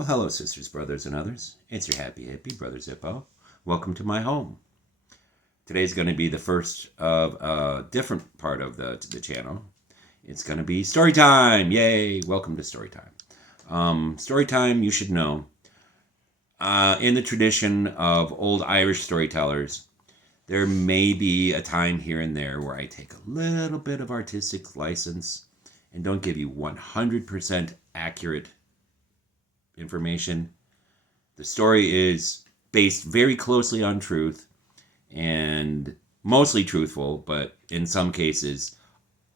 Well, hello, sisters, brothers, and others. It's your happy hippie, Brother Zippo. Welcome to my home. Today's going to be the first of a different part of the channel. It's going to be story time. Yay! Welcome to story time. Story time, you should know, in the tradition of old Irish storytellers, there may be a time here and there where I take a little bit of artistic license and don't give you 100% accurate information. The story is based very closely on truth and mostly truthful, but in some cases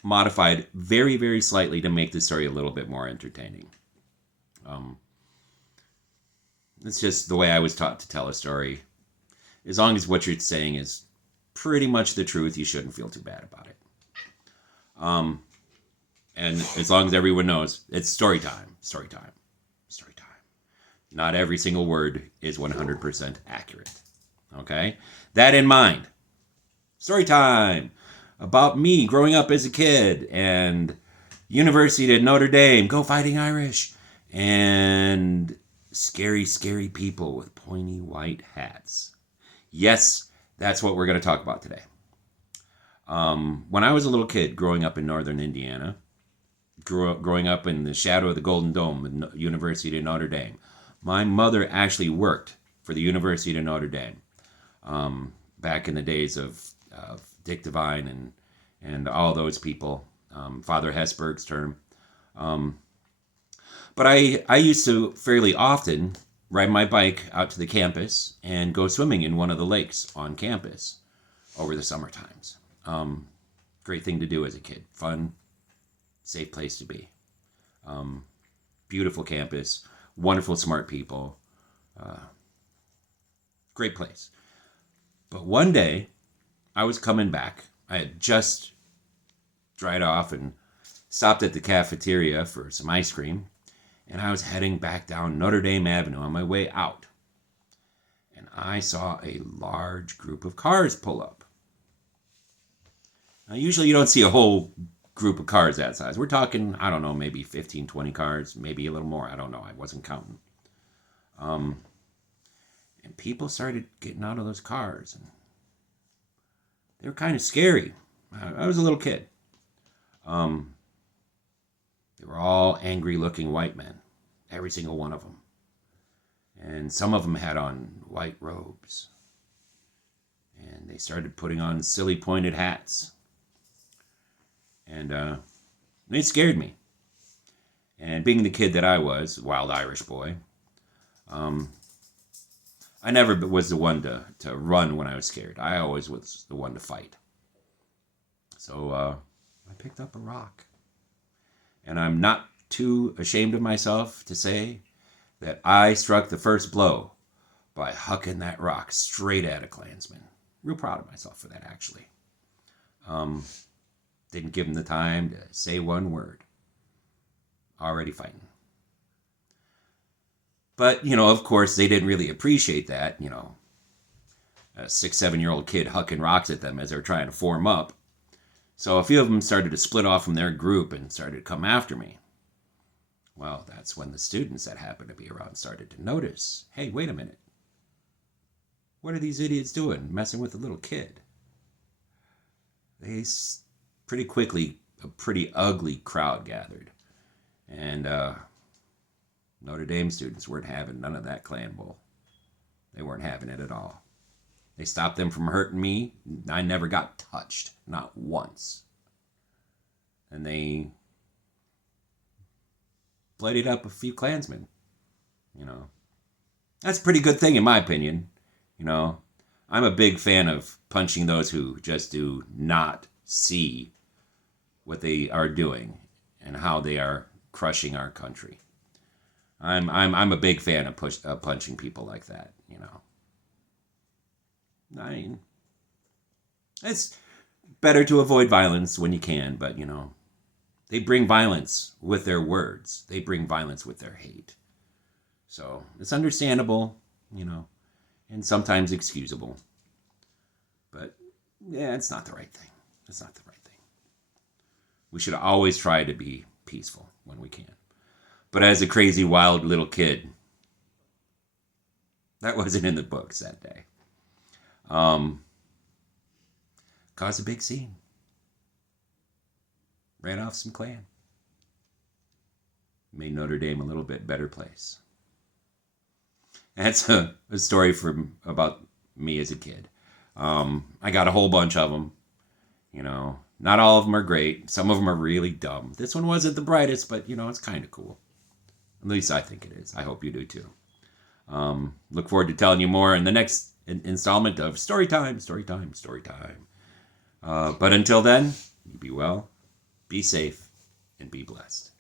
modified very, very slightly to make the story a little bit more entertaining. It's just the way I was taught to tell a story. As long as what you're saying is pretty much the truth, you shouldn't feel too bad about it. And as long as everyone knows, it's story time, story time, story time. Not every single word is 100% accurate. Okay? That in mind. Story time about me growing up as a kid and University of Notre Dame, go Fighting Irish, and scary, scary people with pointy white hats. Yes, that's what we're going to talk about today. When I was a little kid growing up in northern Indiana, growing up in the shadow of the Golden Dome at University of Notre Dame, my mother actually worked for the University of Notre Dame back in the days of Dick Devine and all those people, Father Hesburgh's term. But I used to fairly often ride my bike out to the campus and go swimming in one of the lakes on campus over the summer times. Great thing to do as a kid. Fun, safe place to be. Beautiful campus, wonderful, smart people. Great place. But one day, I was coming back. I had just dried off and stopped at the cafeteria for some ice cream. And I was heading back down Notre Dame Avenue on my way out. And I saw a large group of cars pull up. Now, usually you don't see a whole group of cars that size. We're talking, I don't know, maybe 15, 20 cars, maybe a little more. I don't know. I wasn't counting. And people started getting out of those cars. And they were kind of scary. I was a little kid. They were all angry-looking white men, every single one of them. And some of them had on white robes. And they started putting on silly pointed hats. And they scared me. And being the kid that I was, wild Irish boy, I never was the one to run when I was scared. I always was the one to fight. So I picked up a rock. And I'm not too ashamed of myself to say that I struck the first blow by hucking that rock straight at a Klansman. Real proud of myself for that, actually. Didn't give him the time to say one word. Already fighting. But, of course, they didn't really appreciate that, a 6, 7-year-old kid hucking rocks at them as they were trying to form up. So a few of them started to split off from their group and started to come after me. Well, that's when the students that happened to be around started to notice, hey, wait a minute. What are these idiots doing, messing with a little kid? They pretty quickly, a pretty ugly crowd gathered. And Notre Dame students weren't having none of that Klan bull. They weren't having it at all. They stopped them from hurting me. I never got touched, not once. And they bloodied up a few Klansmen. That's a pretty good thing in my opinion. I'm a big fan of punching those who just do not see what they are doing and how they are crushing our country. I'm a big fan of punching people like that. I mean, it's better to avoid violence when you can, but they bring violence with their words. They bring violence with their hate. So it's understandable, and sometimes excusable. But yeah, it's not the right thing. It's not the right thing. We should always try to be peaceful when we can. But as a crazy, wild little kid, That wasn't in the books that day. Caused a big scene. Ran off some Klan. Made Notre Dame a little bit better place. That's a story from about me as a kid. I got a whole bunch of them. Not all of them are great. Some of them are really dumb. This one wasn't the brightest, but it's kind of cool. At least I think it is. I hope you do too. Look forward to telling you more in the next installment of Storytime. But until then, you be well, be safe, and be blessed.